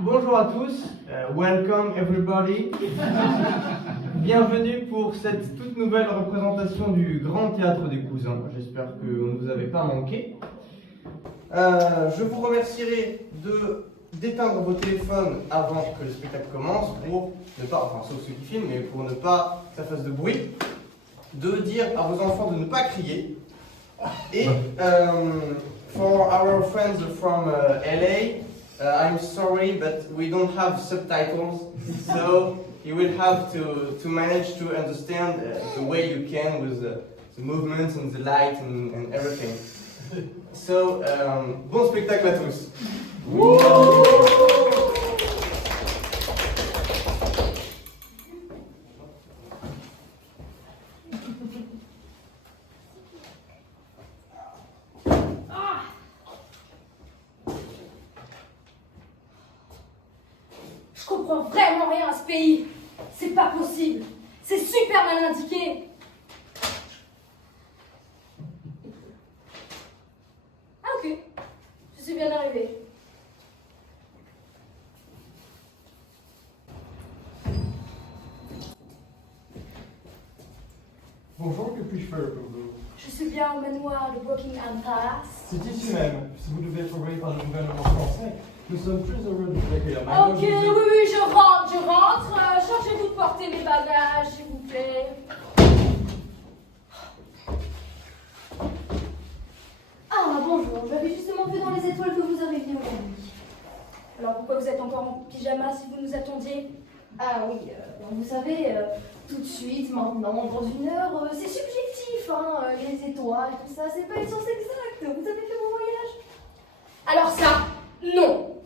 Bonjour à tous, welcome everybody. Bienvenue pour cette toute nouvelle représentation du Grand Théâtre des Cousins. J'espère que vous ne vous avez pas manqué. Je vous remercierai d'éteindre vos téléphones avant que le spectacle commence pour ne pas, enfin sauf ceux qui filment, mais pour ne pas que ça fasse de bruit, de dire à vos enfants de ne pas crier. Et for our friends from LA, I'm sorry, but we don't have subtitles, so you will have to manage to understand the way you can with the movements and the light and everything. So, bon spectacle à tous. Je comprends vraiment rien à ce pays. C'est pas possible. C'est super mal indiqué. Ah ok. Je suis bien arrivée. Bonjour, que puis-je faire pour vous? Je suis bien au manoir de Buckingham Palace. C'est ici même. Si vous devez être envoyé par le gouvernement français, nous sommes très heureux de vous accueillir. Ok, oui, je rentre. Chargez-vous de porter mes bagages, s'il vous plaît. Ah, bonjour. J'avais justement vu dans les étoiles que vous arriviez aujourd'hui. Alors pourquoi vous êtes encore en pyjama si vous nous attendiez? Ah oui, vous savez, tout de suite, maintenant, dans une heure, c'est subjectif, hein, les étoiles, tout ça, c'est pas une science exacte. Vous avez fait mon voyage? Alors ça, non.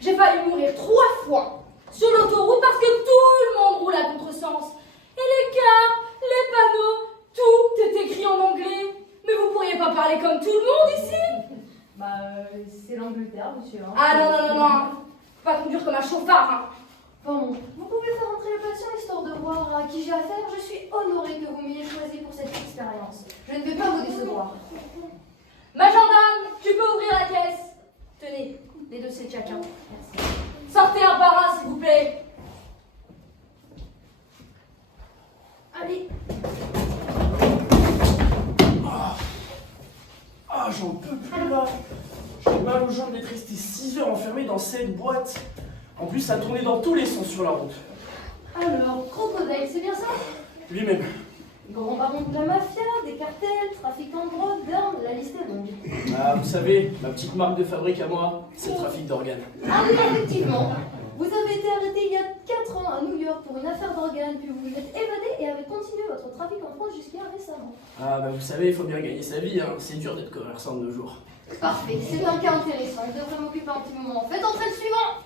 J'ai failli mourir 3 fois sur l'autoroute parce que tout le monde roule à contresens. Et les cartes, les panneaux, tout est écrit en anglais. Mais vous pourriez pas parler comme tout le monde ici? C'est l'Angleterre, monsieur. Hein. Ah non. Faut pas conduire comme un chauffard, hein. Bon, vous pouvez faire entrer le patient histoire de voir à qui j'ai affaire. Je suis honorée que vous m'ayez choisi pour cette expérience. Je ne vais pas vous décevoir. Ma gendarme, tu peux ouvrir la caisse. Tenez, les dossiers de chacun. Merci. Sortez un par un, s'il vous plaît. Allez. Ah, j'en peux plus là. J'ai mal aux jambes d'être resté 6 heures enfermé dans cette boîte. En plus, ça tournait dans tous les sens sur la route. Alors, Crocodile, c'est bien ça? Lui-même. Grand baron de la mafia, des cartels, trafiquants de drogue, d'armes, la liste est longue. Ah, vous savez, ma petite marque de fabrique à moi, c'est le trafic d'organes. Ah oui, effectivement. Vous avez été arrêté il y a 4 ans à New York pour une affaire d'organes, puis vous vous êtes évadé et avez continué votre trafic en France jusqu'à récemment. Ah, bah vous savez, il faut bien gagner sa vie, hein. C'est dur d'être commerçant de nos jours. Parfait, c'est un cas intéressant. Je devrais m'occuper un petit moment. Faites entrer le suivant.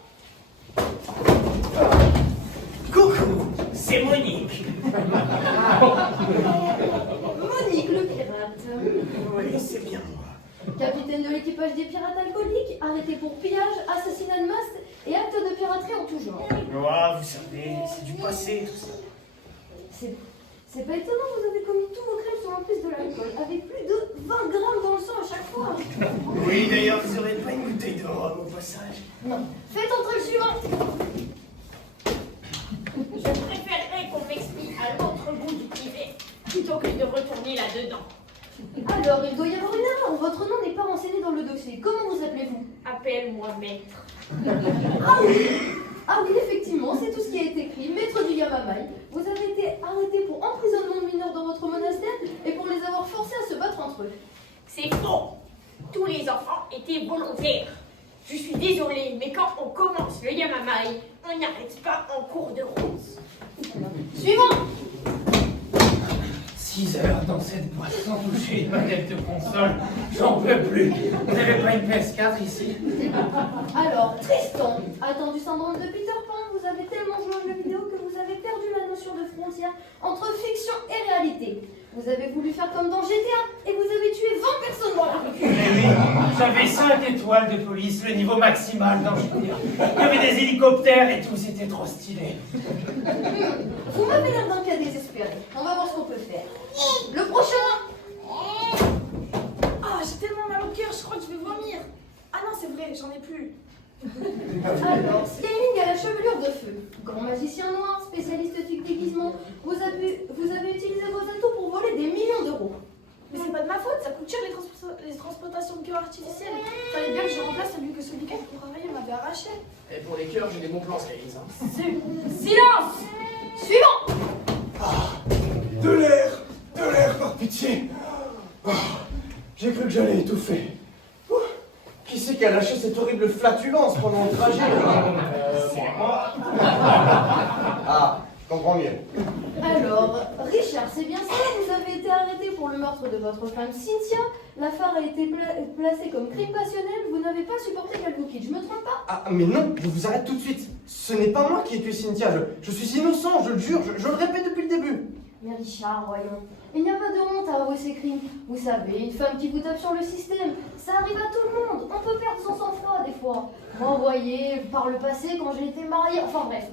Coucou, c'est Monique. Monique le pirate. Oui, c'est bien moi. Capitaine de l'équipage des pirates alcooliques, arrêté pour pillage, assassinat de masse et acte de piraterie en tout genre. Ah, vous savez, c'est du passé tout ça. C'est pas étonnant, vous avez commis tous vos crimes sur l'emprise de l'alcool, avec plus de 20 grammes dans le sang à chaque fois. Oui, d'ailleurs, vous aurez pas une bouteille de rhum au passage. Non. Faites entrer le suivant. Je préférerais qu'on m'explique à l'autre bout du privé plutôt que de retourner là-dedans. Alors, il doit y avoir une erreur. Votre nom n'est pas renseigné dans le dossier. Comment vous appelez-vous? Appelle-moi maître. Ah oui, effectivement, c'est tout ce qui a été écrit. Maître du Yamamai, vous avez été arrêté pour emprisonnement de mineurs dans votre monastère et pour les avoir forcés à se battre entre eux. C'est faux. Tous les enfants étaient volontaires. Je suis désolée, mais quand on commence le Yamamai, on n'arrête pas en cours de route. Suivant. 6 heures dans cette boîte sans toucher une manette de console, j'en peux plus. Vous n'avez pas une PS4 ici? Alors, Tristan, attendu syndrome de Peter Pan, vous avez tellement joué aux jeux vidéo que vous avez perdu la notion de frontière entre fiction et réalité. Vous avez voulu faire comme dans GTA et vous avez tué 20 personnes dans la rue. Eh oui, j'avais 5 étoiles de police, le niveau maximal dans GTA. Il y avait des hélicoptères et tout, c'était trop stylé. Vous m'avez l'air d'un cas désespéré. On va voir ce qu'on peut faire. Le prochain. Ah, j'ai tellement mal au cœur, je crois que je vais vomir. Ah non, c'est vrai, j'en ai plus. Alors, Scaling a la chevelure de feu, grand magicien noir, spécialiste du déguisement. Vous avez utilisé vos atouts pour voler des millions d'euros. Mais c'est pas de ma faute, ça coûte cher les transplantations de cœurs artificiels. Fallait bien que je remplace celui que celui qui pour travailler m'avait arraché. Et pour les cœurs, j'ai des bons plans, Scaling. Hein. Silence! Suivant! De l'air, par pitié. Ah, j'ai cru que j'allais étouffer. Qui c'est qui a lâché cette horrible flatulence pendant le trajet Moi. Ah, je comprends mieux. Alors, Richard, c'est bien ça, vous avez été arrêté pour le meurtre de votre femme Cynthia. L'affaire a été placée comme crime passionnel, vous n'avez pas supporté Galbouki, je me trompe pas? Ah, mais non, je vous arrête tout de suite. Ce n'est pas moi qui ai tué Cynthia, je suis innocent, je le jure, je le répète depuis le début. Mais Richard, voyons, il n'y a pas de honte à avouer ses crimes. Vous savez, une femme qui vous tape sur le système, ça arrive à tout le monde. On peut perdre son sang-froid des fois. Moi, vous voyez, par le passé, quand j'ai été mariée, enfin bref.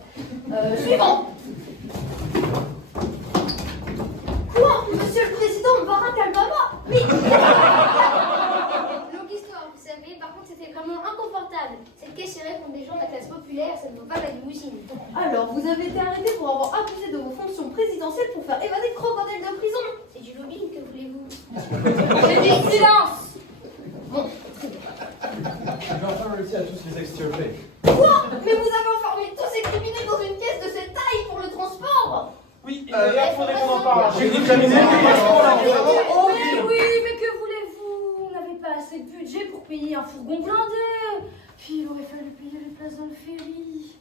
Suivant. Quoi? Monsieur le Président, Barack Obama? Oui. Longue histoire, vous savez, par contre c'était vraiment inconfortable. Cette caisse serrée contre des gens de la classe populaire, ça ne vaut pas la limousine. Alors, vous avez été arrêté pour avoir abusé de vos fonctions présidentielles pour faire évader Crocodile de prison. C'est du lobbying, que voulez-vous? J'ai dit silence! Bon, Je vais enfin réussir à tous les extirper. quoi? Mais vous avez enfermé tous ces criminels dans une caisse de cette taille pour le transport? Oui, et d'ailleurs, faudrait qu'on en parle. J'ai dit que j'avais Mais oui, mais que voulez-vous? On n'avait pas assez de budget pour payer un fourgon blindé. Puis il aurait fallu payer les places dans le ferry.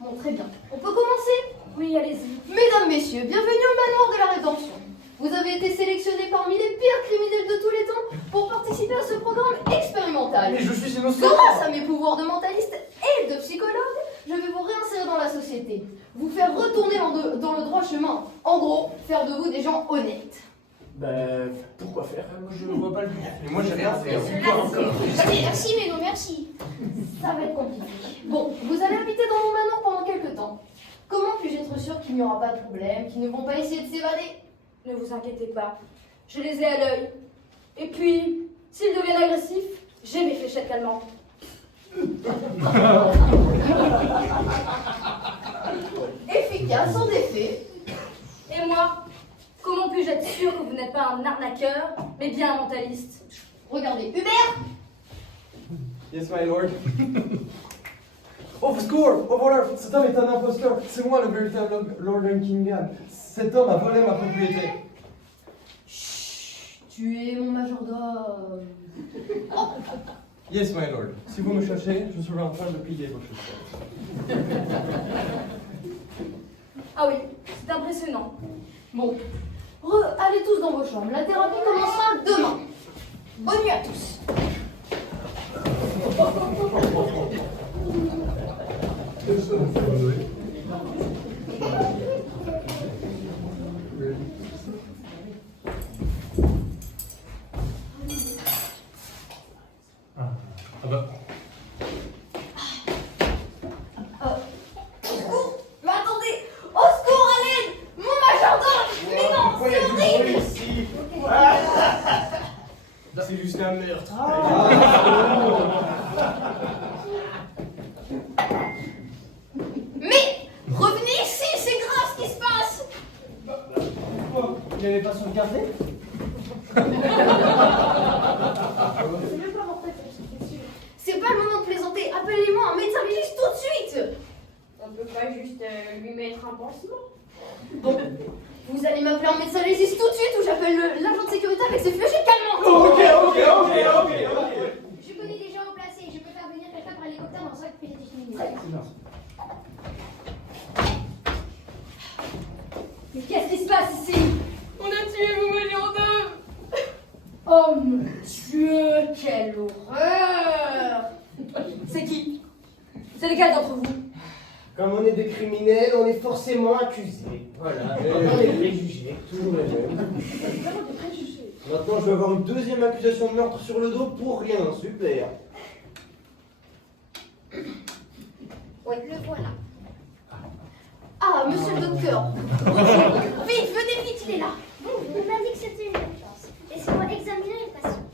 Bon, très bien. On peut commencer? Oui, allez-y. Mesdames, Messieurs, bienvenue au manoir de la Rédemption. Vous avez été sélectionnés parmi les pires criminels de tous les temps pour participer à ce programme expérimental. Mais je suis innocent. Grâce à mes pouvoirs de mentaliste et de psychologue, je vais vous réinsérer dans la société, vous faire retourner dans le droit chemin. En gros, faire de vous des gens honnêtes. Ben, pourquoi faire? Moi, je vois pas le but. Mais moi j'ai rien fait. hein. Merci, mais non merci. Ça va être compliqué. Bon, vous allez habiter dans mon manoir pendant quelques temps. Comment puis-je être sûr qu'il n'y aura pas de problème, qu'ils ne vont pas essayer de s'évader? Ne vous inquiétez pas, je les ai à l'œil. Et puis, s'ils deviennent agressifs, j'ai mes fléchettes calmantes. Efficace, en effet. Et moi, comment puis-je être sûr que vous n'êtes pas un arnaqueur, mais bien un mentaliste? Regardez, Hubert. Yes, my lord. Oh, score! Oh voilà, cet homme est un imposteur. C'est moi le véritable Lord Unkingham. Cet homme a volé ma propriété. Chut, tu es mon majordome. Yes, my lord. Si vous me cherchez, je serai en train de piller vos choses. Ah oui, c'est impressionnant. Bon, allez tous dans vos chambres. La thérapie commencera demain. Bonne nuit à tous. Mais attendez! Au secours, à l'aide! Mon majordome! Mais non, Pourquoi il y a c'est du bruit horrible! ici? C'est juste un meurtre. Mais revenez ici, c'est grave ce qui se passe! Il n'y avait pas son café? C'est pas le moment de plaisanter. Appelez-moi un médecin légiste tout de suite! On peut pas juste lui mettre un pansement? Bon, vous allez m'appeler un médecin légiste tout de suite ou j'appelle l'agent de sécurité avec ses fléchettes calmantes! Ok. Je connais des gens au placé, je peux faire venir quelqu'un par hélicoptère dans 5 minutes. Mais qu'est-ce qui se passe ici? On a tué mon majordome! Oh mon Dieu, quelle horreur! C'est qui? C'est lequel d'entre vous? Comme on est des criminels, on est forcément accusés. Voilà, on est préjugés, toujours les mêmes. Maintenant, je vais avoir une deuxième accusation de meurtre sur le dos pour rien, super. Ouais, le voilà. Ah, monsieur le docteur! Vite, venez vite, il est là! Bon, on m'a dit que c'était une urgence. Laissez-moi examiner le patient.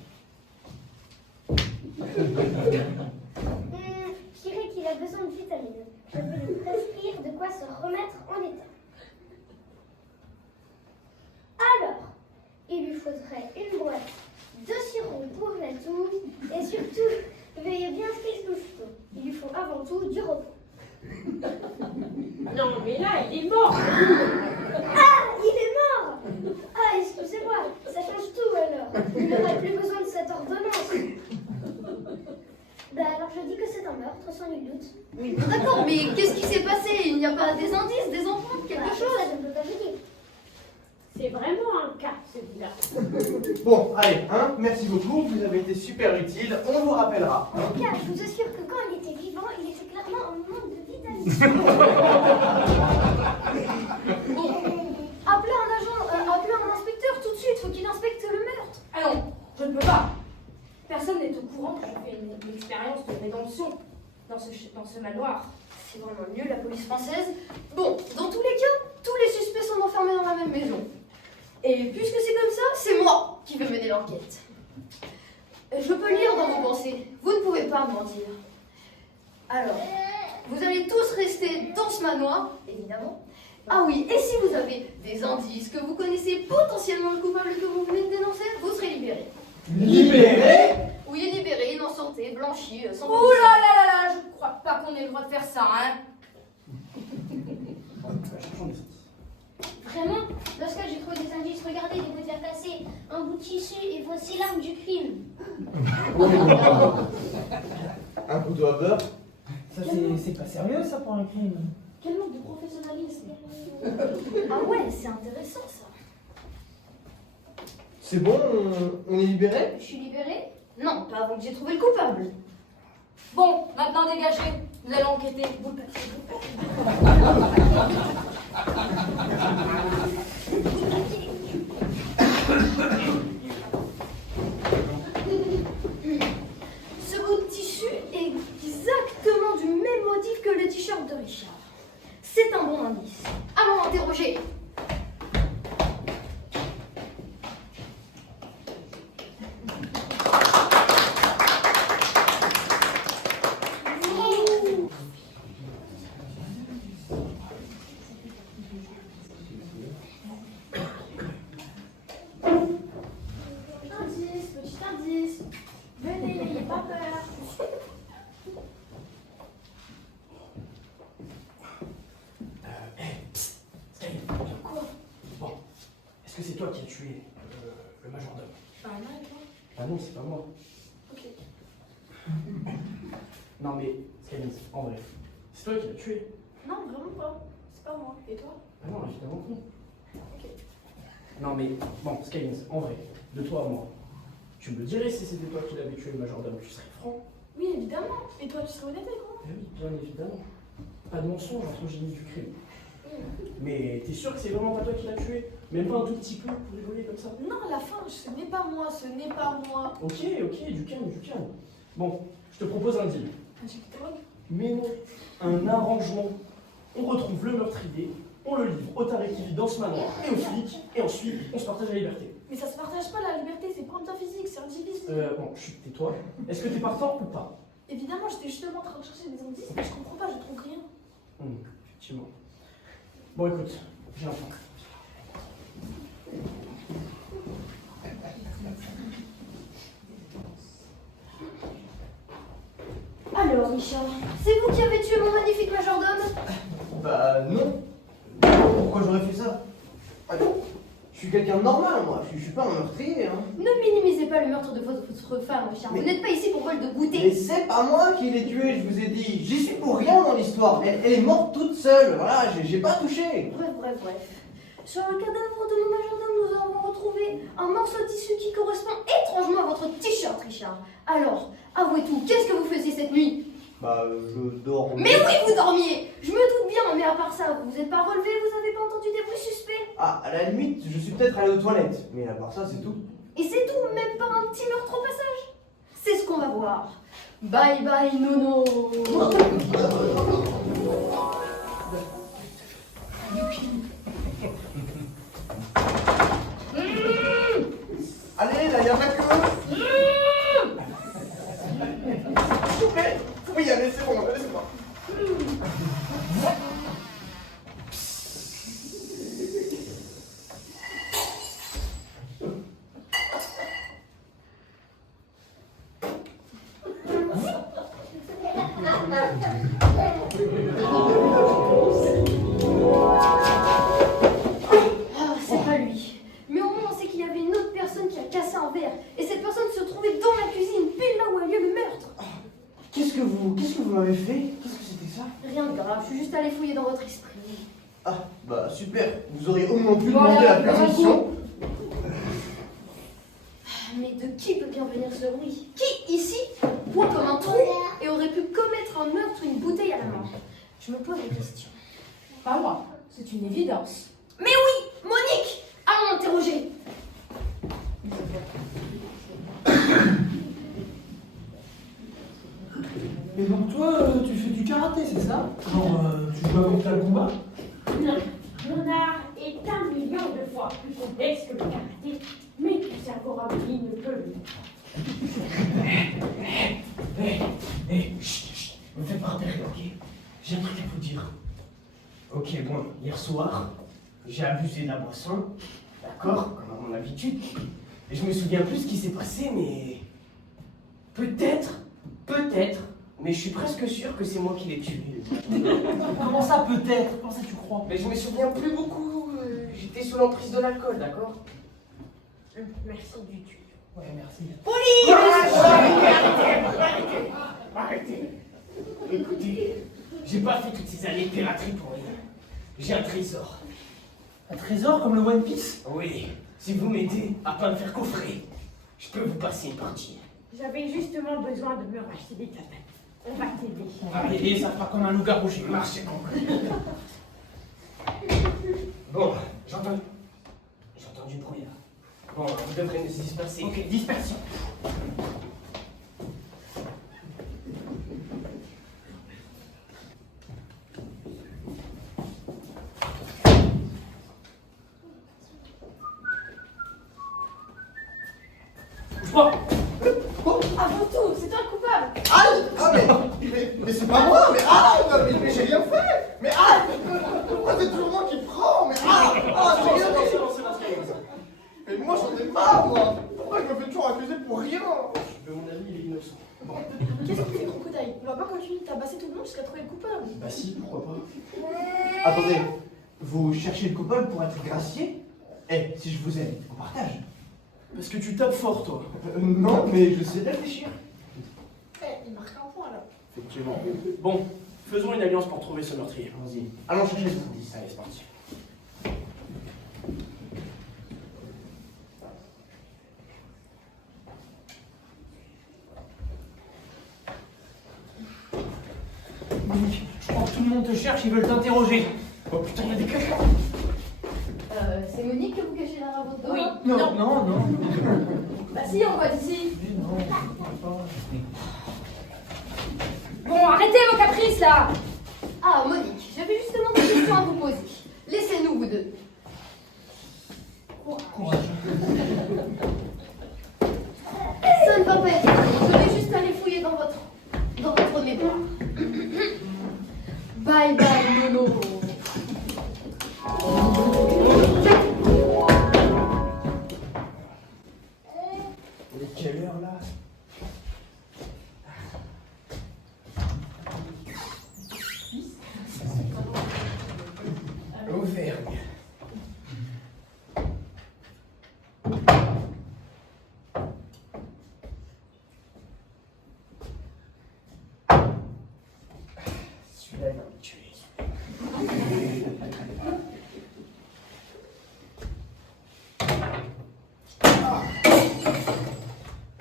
Je dirais qu'il a a besoin de vitamines. Je peux lui prescrire de quoi se remettre en état. Alors, il lui faudrait une boîte de sirop pour la toux et surtout, veillez bien ce qu'il se bouge tôt. Il lui faut avant tout du repos. Non, mais là, il est mort. Ah, il est mort! Ah, excusez-moi, ça change tout alors. Il n'aurait plus besoin de cette ordonnance. Bah alors je dis que c'est un meurtre, sans nul doute. Oui, d'accord, mais qu'est-ce qui s'est passé? Il n'y a pas des indices, des empreintes, quelque chose? Ça, je ne peux pas vous dire. C'est vraiment un cas, celui-là. Bon, allez, hein, merci beaucoup, vous avez été super utile, on vous rappellera. En tout cas, je vous assure que quand il était vivant, il était clairement en manque de vitamines. Bon, appelez un inspecteur tout de suite, faut qu'il inspecte le meurtre. Ah non, je ne peux pas. Personne n'est au courant que je fais une expérience de rédemption dans ce manoir. C'est vraiment mieux la police française. Bon, dans tous les cas, tous les suspects sont enfermés dans la même maison. Et puisque c'est comme ça, c'est moi qui vais mener l'enquête. Je peux lire dans vos pensées. Vous ne pouvez pas mentir. Alors, vous allez tous rester dans ce manoir, évidemment. Ah oui, et si vous avez des indices que vous connaissez potentiellement le coupable que vous venez de dénoncer, vous serez libéré. Libéré? Oui, libéré, innocenté, blanchi, sans... Ouh là là là là, je ne crois pas qu'on ait le droit de faire ça, hein. Vraiment, lorsque j'ai trouvé des indices, regardez, je vous ai passé un bout de tissu et voici l'arme du crime. Un couteau à beurre? Ça, c'est pas sérieux, ça, pour un crime. Quel manque de professionnalisme. Ah ouais, c'est intéressant ça. C'est bon, on est libéré? Je suis libérée? Non, pas avant que j'ai trouvé le coupable. Bon, maintenant dégagez. Vous allez enquêter. Vous le papier, vous le papier. Ce bout de tissu est exactement du même motif que le t-shirt de Richard. C'est un bon indice. Allons l'interroger. Petit indice. Venez, n'ayez pas peur. Quoi? Bon, est-ce que c'est toi qui as tué le majordome? Ah non, c'est pas moi. Ok. Non mais, Skyline, en vrai, c'est toi qui l'as tué? Non, vraiment pas. C'est pas moi. Et toi? Ah non, évidemment que non. Ok. Non mais, bon, Skyline, en vrai, de toi à moi, tu me dirais si c'était toi qui l'avais tué le majordome, tu serais franc? Oui, évidemment. Et toi, tu serais honnête avec moi? Eh oui, bien évidemment. Pas de mensonge entre génie du crime. Mais t'es sûr que c'est vraiment pas toi qui l'as tué? Même pas un tout petit peu pour rigoler comme ça? Non, à la fin, ce n'est pas moi, ce n'est pas moi. Ok, du calme, du calme. Bon, je te propose un deal. Un gynécologue? Mais non, un arrangement. On retrouve le meurtrier, on le livre au taré qui vit dans ce manoir et aux flics, et ensuite on se partage la liberté. Mais ça se partage pas la liberté, c'est pas physique, c'est indivisible. Bon, chut, tais-toi. Est-ce que t'es partant ou pas? Évidemment, j'étais justement en train de chercher des indices, mais je comprends pas, je trouve rien. Effectivement. Bon, écoute, j'ai un plan. Alors, Richard, c'est vous qui avez tué mon magnifique majordome? Bah non. Pourquoi j'aurais fait ça? Ah, je suis quelqu'un de normal, moi. Je suis pas un meurtrier, hein. Ne minimisez pas le meurtre de votre femme, Richard. Mais- Vous n'êtes pas ici pour vol de Mais goûter. c'est pas moi qui l'ai tué, je vous ai dit. J'y suis pour rien dans l'histoire. Elle est morte toute seule. Voilà, j'ai pas touché. Bref. Sur le cadavre de mon majordome, nous avons retrouvé un morceau de tissu qui correspond étrangement à votre t-shirt, Richard. Alors, avouez tout, qu'est-ce que vous faisiez cette nuit? Bah, je dors. Mais oui, vous dormiez! Je me doute bien, mais à part ça, vous vous êtes pas relevé, vous avez pas entendu des bruits suspects? Ah, à la limite, je suis peut-être allé aux toilettes. Mais à part ça, c'est tout. Et c'est tout, même pas un petit meurtre au passage? C'est ce qu'on va voir. Bye bye, Nono! Allez, là, y'a pas que. S'il vous plaît, faut y aller, c'est bon, allez, c'est bon. Ah, c'est pas lui. Mais au moins, on sait qu'il y avait une autre personne qui a cassé un verre. Et cette personne se trouvait dans la cuisine, pile là où a lieu le meurtre. Qu'est-ce que vous m'avez fait? Qu'est-ce que c'était ça? Rien de grave, je suis juste allée fouiller dans votre esprit. Ah, bah super. Vous auriez au moins pu Voilà, demander la voilà, permission. Mais de qui peut bien venir ce bruit? Qui, ici, boit comme un trou et aurait pu commettre un meurtre ou une bouteille à la main? Je me pose la question. Pas moi, c'est une évidence. Mais oui, Monique! Allons l'interroger. Mais donc toi, tu fais du karaté, c'est ça? Genre, tu joues à Mortal Kombat? Non, mon art est 1 million de fois plus complexe que le karaté, mais le cerveau ramolli ne peut le. Chut, me faites pas intérêt, ok? J'ai un truc à vous dire. Ok, bon, hier soir, j'ai abusé de la boisson, d'accord, comme à mon habitude. Et je me souviens plus ce qui s'est passé, mais... Peut-être, mais je suis presque sûr que c'est moi qui l'ai tué. Comment ça peut-être? Comment ça tu crois? Mais je me souviens plus beaucoup, j'étais sous l'emprise de l'alcool, d'accord? Merci du tuyau. Ouais, merci. Arrêtez. Écoutez, j'ai pas fait toutes ces années de piraterie pour rien. J'ai un trésor. Un trésor comme le One Piece? Oui, si vous m'aidez à pas me faire coffrer, je peux vous passer une partie. J'avais justement besoin de me racheter des cabanes. On va t'aider. Allez, ça fera comme un loup-garou, j'ai Marche, j'ai compris. Bon, j'entends du bruit là. Bon, vous devrez nous disperser. Ok, dispersion. Bouge pas. Avant tout, c'est toi le coupable. Aïe! Ah mais c'est pas moi! Mais mais j'ai rien fait! Mais pourquoi c'est toujours moi qui prends? Mais j'ai rien fait! Mais moi j'en ai marre, moi! Pourquoi je me fais toujours accuser pour rien? De mon avis, il est innocent. Qu'est-ce que tu fais, crocodile? On va pas continuer de tabasser tout le monde jusqu'à trouver le coupable. Bah si, pourquoi pas. Attendez, vous cherchez le coupable pour être gracié? Eh, si je vous aime, on partage. Parce que tu tapes fort, toi. Non, mais je sais réfléchir. Il marque un point là. Effectivement. Bon, faisons une alliance pour trouver ce meurtrier. Allons-y. Allons chercher les indices. Allez, c'est parti. Monique, je crois que tout le monde te cherche, ils veulent t'interroger. Oh putain, il y a des cachets. C'est Monique que vous cachez derrière votre dos? Oui. Non. Bah si, on voit d'ici. Mais non, pas. Bon, arrêtez vos caprices là. Ah, Monique, j'avais justement des questions à vous poser. Laissez-nous, vous deux. Courage. Ça ne va pas être long. Je vais juste aller fouiller dans votre mémoire. Bye bye, Lolo. Il est quelle heure là? Auvergne. Celui-là, il va me tuer.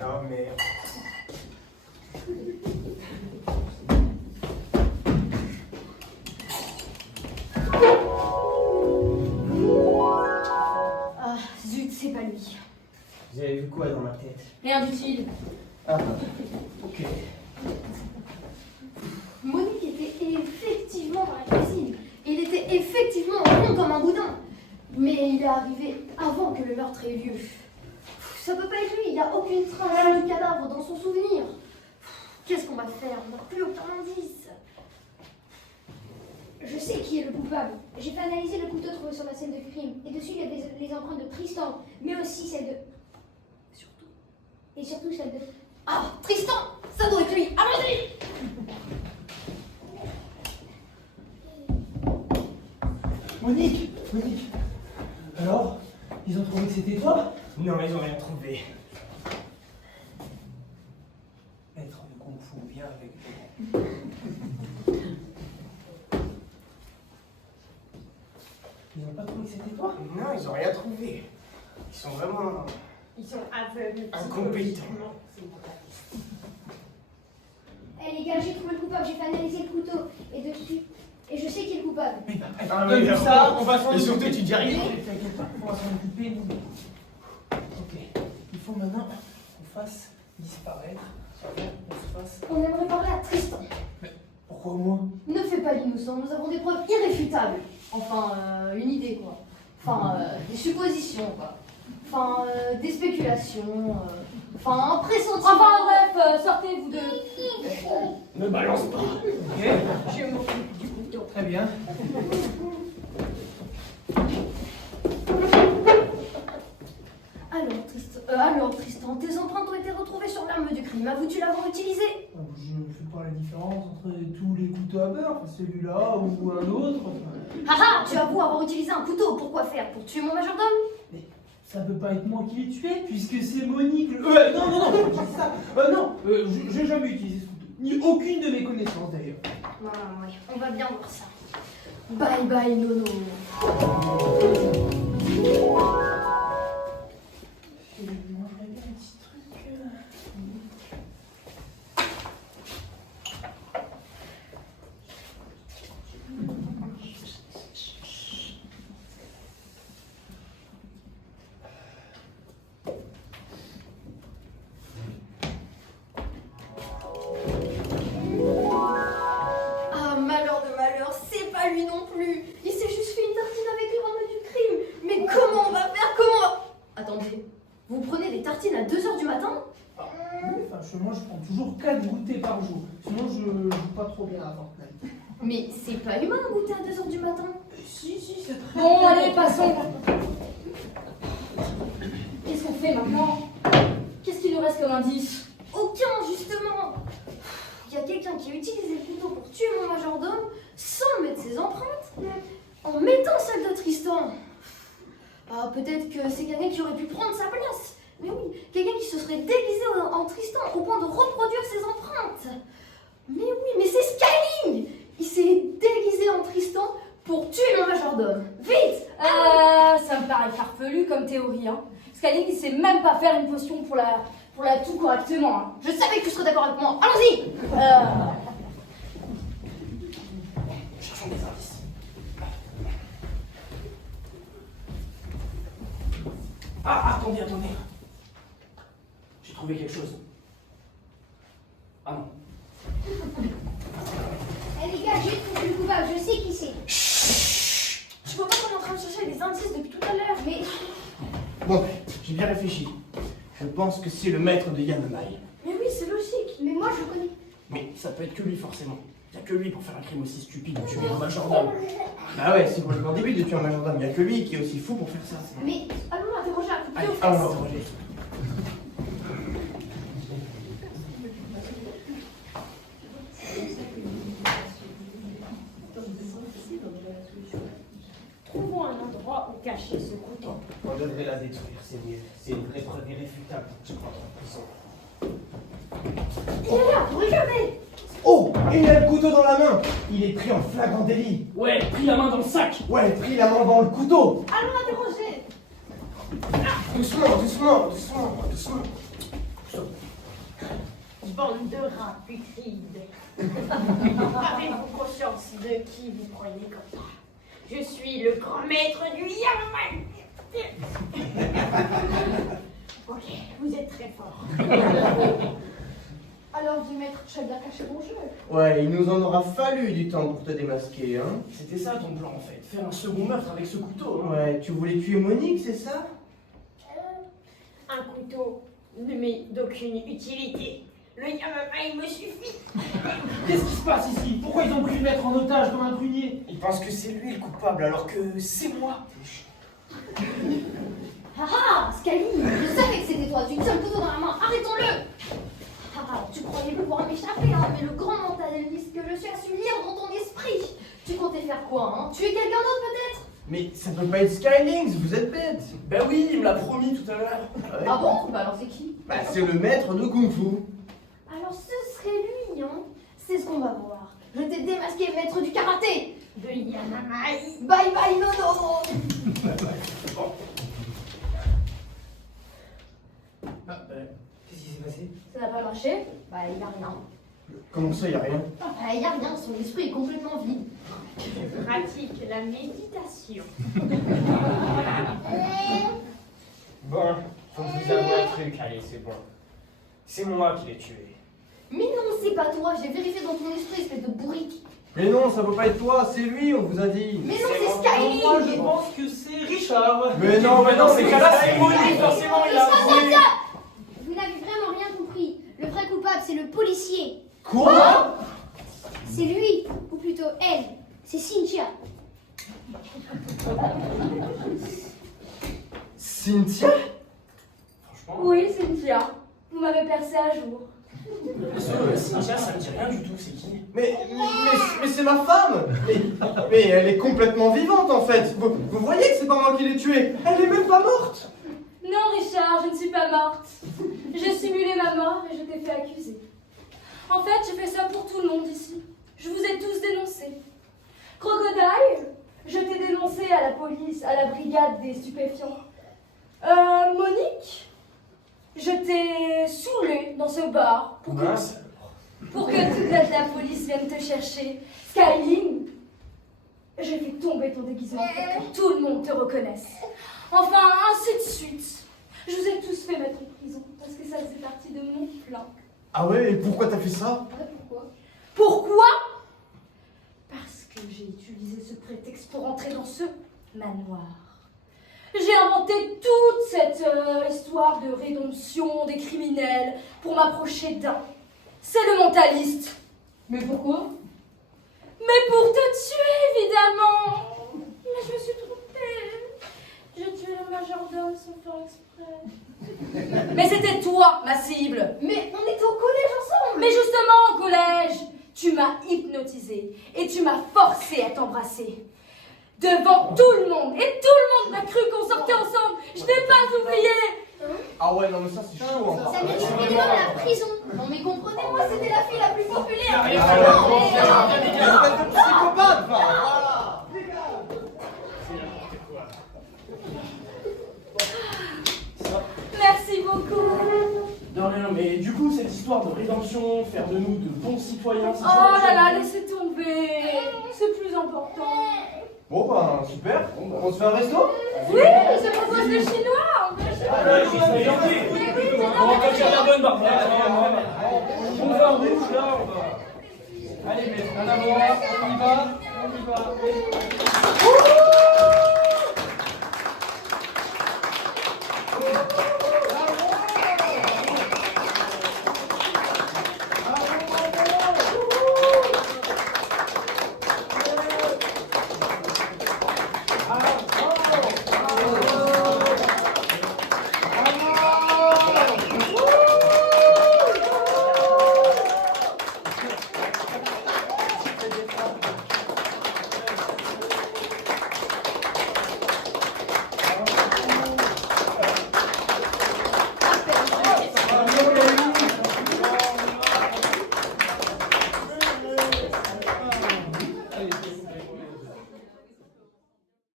Oh merde. Ah, zut, c'est pas lui. Vous avez vu quoi dans ma tête? Rien d'utile. Ah, ok. Monique était effectivement dans la cuisine. Il était effectivement rond comme un boudin. Mais il est arrivé avant que le meurtre ait lieu. Ça peut pas être lui, il n'y a aucune trace du cadavre dans son souvenir. Qu'est-ce qu'on va faire? On n'a plus aucun indice. Je sais qui est le coupable. J'ai fait analyser le couteau trouvé sur la scène de crime. Et dessus, il y avait les empreintes de Tristan, mais aussi celle de... Surtout. Et surtout celle de... Ah, Tristan, ça doit être lui. Allons-y. Monique. Alors, ils ont trouvé que c'était toi? Non, ils ont rien trouvé. Maître de Kung Fu, viens avec moi. Ils n'ont pas trouvé que c'était toi? Non, ils ont rien trouvé. Ils sont vraiment Ils sont aveugles. incompétents. C'est vrai. Eh les gars, j'ai trouvé le coupable, j'ai fait analyser le couteau. Et je sais qui est le coupable. Donne-nous ça, on va s'en Et surtout, occuper. tu dis rien. T'inquiète pas, on va s'en occuper, nous. Ok, il faut maintenant qu'on fasse disparaître. On se fasse. On aimerait parler à Tristan. Pourquoi moi? Ne fais pas l'innocent, nous avons des preuves irréfutables. Enfin, une idée quoi. Enfin, des suppositions quoi. Enfin, des spéculations. Enfin, un pressentiment. Enfin bref, sortez vous deux. Ne balance pas. Ok, Je m'occupe du couteau. très bien. Alors Tristan, tes empreintes ont été retrouvées sur l'arme du crime. Avoues-tu l'avoir utilisée? Je ne fais pas la différence entre tous les couteaux à beurre, celui-là ou un autre. Haha, tu avoues avoir utilisé un couteau. Pourquoi faire? Pour tuer mon majordome? Ça peut pas être moi qui l'ai tué, puisque c'est Monique. Non, je dis ça. J'ai jamais utilisé ce couteau. Ni aucune de mes connaissances d'ailleurs. Oui, on va bien voir ça. Bye bye, Nono. Je mangerais bien un petit truc. Ah, malheur de malheur, c'est pas lui non plus. Il s'est juste fait une tartine avec l'arme du crime. Mais comment on va faire? Attendez, vous prenez des tartines à 2h du matin? Enfin, moi, je prends toujours 4 goûters par jour. Sinon, je joue pas trop bien à Fortnite. Mais c'est pas humain de goûter à 2h du matin. Si, c'est très Bon allez, passons. Qu'est-ce qu'on fait maintenant? Qu'est-ce qu'il nous reste comme indice? Aucun, justement. Il y a quelqu'un qui a utilisé le couteau pour tuer mon majordome sans mettre ses empreintes, en mettant celle de Tristan. Ah, peut-être que c'est quelqu'un qui aurait pu prendre sa place. Mais oui, quelqu'un qui se serait déguisé en Tristan au point de reproduire ses empreintes. Mais oui, mais c'est Skyling! Il s'est déguisé en Tristan pour tuer mon majordome. Vite! Ça me paraît farfelu comme théorie. Hein. Skyling, il sait même pas faire une potion pour la tout correctement. Hein. Je savais que tu serais d'accord avec moi. Allons-y! Cherchons des indices. Ah, attendez. J'ai trouvé quelque chose. Ah non. Eh les gars, j'ai trouvé le coupable, je sais qui c'est. Tu vois pas qu'on est en train de chercher des indices depuis tout à l'heure? Mais Bon, j'ai bien réfléchi. Je pense que c'est le maître de Yamamai. Mais oui, c'est logique. mais moi je connais. Mais ça peut être que lui, forcément. Il n'y a que lui pour faire un crime aussi stupide de tuer un majordome. Bah ouais, c'est complètement débile de tuer un majordome. Il n'y a que lui qui est aussi fou pour faire ça. Mais Allons l'interroger à coup de Allez, pied aux allons fesses. l'interroger. Trouvons un endroit où cacher ce couteau. On devrait la détruire, c'est mieux. C'est une vraie preuve irréfutable pour que je crois en prison. il est là, regardez. Oh, il a le couteau dans la main. Il est pris en flagrant délit. Ouais, pris la main dans le sac. Ouais, pris la main dans le couteau. Allons l'interroger. Doucement. Bande de rats putrides. Avez-vous conscience de qui vous prenez comme ça? Je suis le grand maître du Yamamai. Ok, vous êtes très fort. Alors, du maître, tu as bien caché mon jeu. Ouais, il nous en aura fallu du temps pour te démasquer, hein. C'était ça ton plan en fait, faire un second meurtre avec ce couteau. Hein. Ouais, tu voulais tuer Monique, c'est ça? Un couteau ne m'est d'aucune utilité. Le Yamamai me suffit. Qu'est-ce qui se passe ici? Pourquoi ils ont pris le maître en otage comme un prunier? Il pense que c'est lui le coupable alors que c'est moi. Haha, Skyling, je savais que c'était toi. Tu tiens le couteau dans la main. Arrêtons-le. Haha, tu croyais pouvoir m'échapper, hein, mais le grand mentaliste que je suis a su lire dans ton esprit. Tu comptais faire quoi, hein? Tuer quelqu'un d'autre peut-être? Mais ça peut pas être Skylynx, vous êtes bête. Ben oui, il me l'a promis tout à l'heure. Ah bon? Bah alors c'est qui? Bah c'est le maître de Kung Fu. Alors ce serait lui, non? C'est ce qu'on va voir. Je t'ai démasqué, maître du karaté. De Yanamai. Bye bye Nono. Qu'est-ce qui s'est passé? Ça n'a pas marché? Bah il a rien. Comment ça, y a rien? Bah il y a rien, son esprit est complètement vide. Je pratique la méditation. Bon, faut que vous avouez un truc, allez, c'est bon. C'est moi qui l'ai tué. Mais non, c'est pas toi, j'ai vérifié dans ton esprit, espèce de bourrique. Mais non, ça peut pas être toi, c'est lui, on vous a dit. Mais non, Moi, c'est je Skyling. pense que c'est Richard. Mais non, c'est cas-là, c'est Molly, forcément, il a avoué. Vous n'avez vraiment rien compris. Le vrai coupable, c'est le policier. Quoi? C'est lui, ou plutôt elle. C'est Cynthia. Cynthia? Franchement, Oui, Cynthia. Vous m'avez percé à jour. Cynthia, ça me dit rien du tout, c'est qui? Mais c'est ma femme. Mais elle est complètement vivante en fait. Vous voyez que c'est pas moi qui l'ai tuée. Elle est même pas morte. Non, Richard, je ne suis pas morte. J'ai simulé ma mort et je t'ai fait accuser. En fait, j'ai fait ça pour tout le monde ici. Je vous ai tous dénoncés. Crocodile, je t'ai dénoncé à la police, à la brigade des stupéfiants. Monique, je t'ai saoulée dans ce bar pour que toute la police vienne te chercher. Skyling, j'ai fait tomber ton déguisement pour que tout le monde te reconnaisse. Enfin, ainsi de suite. Je vous ai tous fait mettre en prison parce que ça faisait partie de mon plan. Ah ouais, et pourquoi t'as fait ça? Pourquoi? Pourquoi? Parce que j'ai utilisé ce prétexte pour entrer dans ce manoir. J'ai inventé toute cette histoire de rédemption des criminels pour m'approcher d'un. C'est le mentaliste. Mais pourquoi? Mais pour te tuer, évidemment. Mais je me suis trompée. J'ai tué le majordome sans faire exprès. Mais c'était toi, ma cible. Mais on était au collège ensemble. Mais justement, au collège, tu m'as hypnotisée et tu m'as forcé à t'embrasser. Devant tout le monde. Et tout le monde m'a cru qu'on sortait ensemble. Je n'ai pas oublié. Ah ouais, non mais ça c'est chaud encore. Ça mérite minimum la prison. Non mais comprenez-moi, c'était la fille la plus populaire. Ah Mais ouais, non, bon, mais- vous êtes de psychopathe, voilà. Merci beaucoup. De rien, mais du coup, cette histoire de rédemption, faire de nous de bons citoyens, c'est Oh là là, laissez tomber. C'est plus important. Bon bah super, on se fait un resto? Oui, je propose le chinois. Ouais, j'ai essayé d'en dire. On va pas faire la bonne barbe. On va en rouge, là, on va. Allez, mais en avant, on y va.